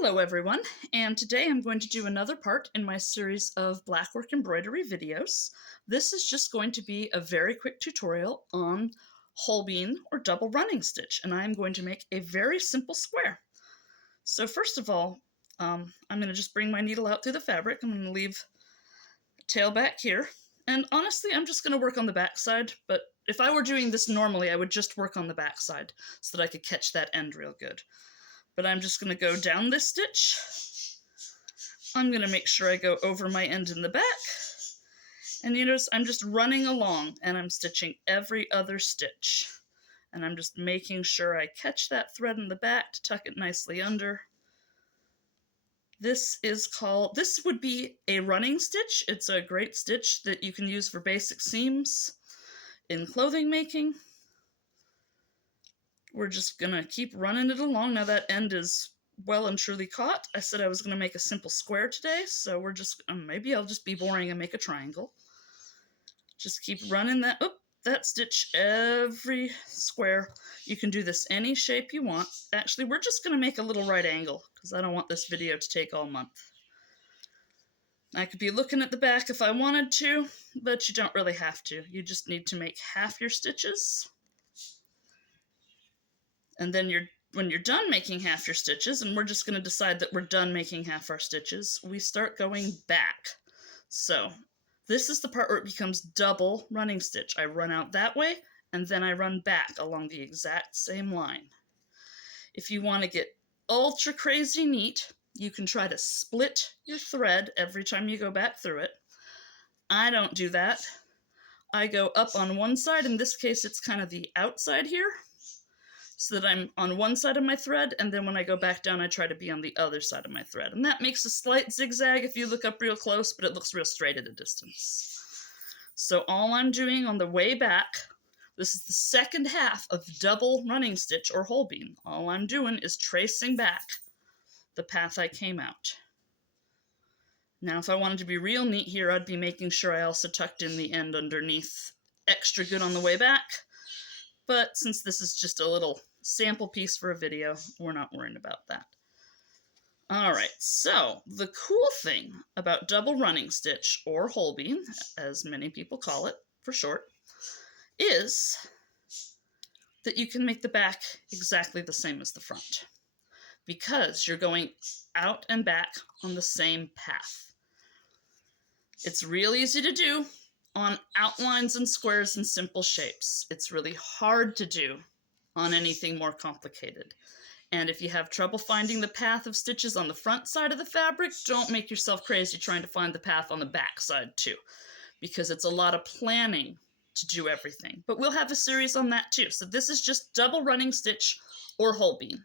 Hello everyone, and today I'm going to do another part in my series of Blackwork embroidery videos. This is just going to be a very quick tutorial on Holbein or double running stitch, and I'm going to make a very simple square. So first of all, I'm going to just bring my needle out through the fabric. I'm going to leave the tail back here, and honestly I'm just going to work on the back side, but if I were doing this normally I would just work on the back side so that I could catch that end real good. But I'm just going to go down this stitch. I'm going to make sure I go over my end in the back. And you notice I'm just running along and I'm stitching every other stitch. And I'm just making sure I catch that thread in the back to tuck it nicely under. This would be a running stitch. It's a great stitch that you can use for basic seams in clothing making. We're just gonna keep running it along. Now that end is well and truly caught. I said I was gonna make a simple square today, so we're just, maybe I'll just be boring and make a triangle. Just keep running that stitch every square. You can do this any shape you want. Actually, we're just gonna make a little right angle because I don't want this video to take all month. I could be looking at the back if I wanted to, but you don't really have to. You just need to make half your stitches. And then when you're done making half your stitches, and we're just going to decide that we're done making half our stitches, we start going back. So this is the part where it becomes double running stitch. I run out that way, and then I run back along the exact same line. If you want to get ultra crazy neat, you can try to split your thread every time you go back through it. I don't do that. I go up on one side. In this case, it's kind of the outside here, so that I'm on one side of my thread, and then when I go back down, I try to be on the other side of my thread. And that makes a slight zigzag if you look up real close, but it looks real straight at a distance. So all I'm doing on the way back, this is the second half of double running stitch or Holbein. All I'm doing is tracing back the path I came out. Now, if I wanted to be real neat here, I'd be making sure I also tucked in the end underneath extra good on the way back. But since this is just a little sample piece for a video, we're not worrying about that. All right, so the cool thing about double running stitch, or Holbein, as many people call it for short, is that you can make the back exactly the same as the front, because you're going out and back on the same path. It's real easy to do on outlines and squares and simple shapes. It's really hard to do on anything more complicated. And if you have trouble finding the path of stitches on the front side of the fabric, don't make yourself crazy trying to find the path on the back side too, because it's a lot of planning to do everything. But we'll have a series on that too. So this is just double running stitch or Holbein.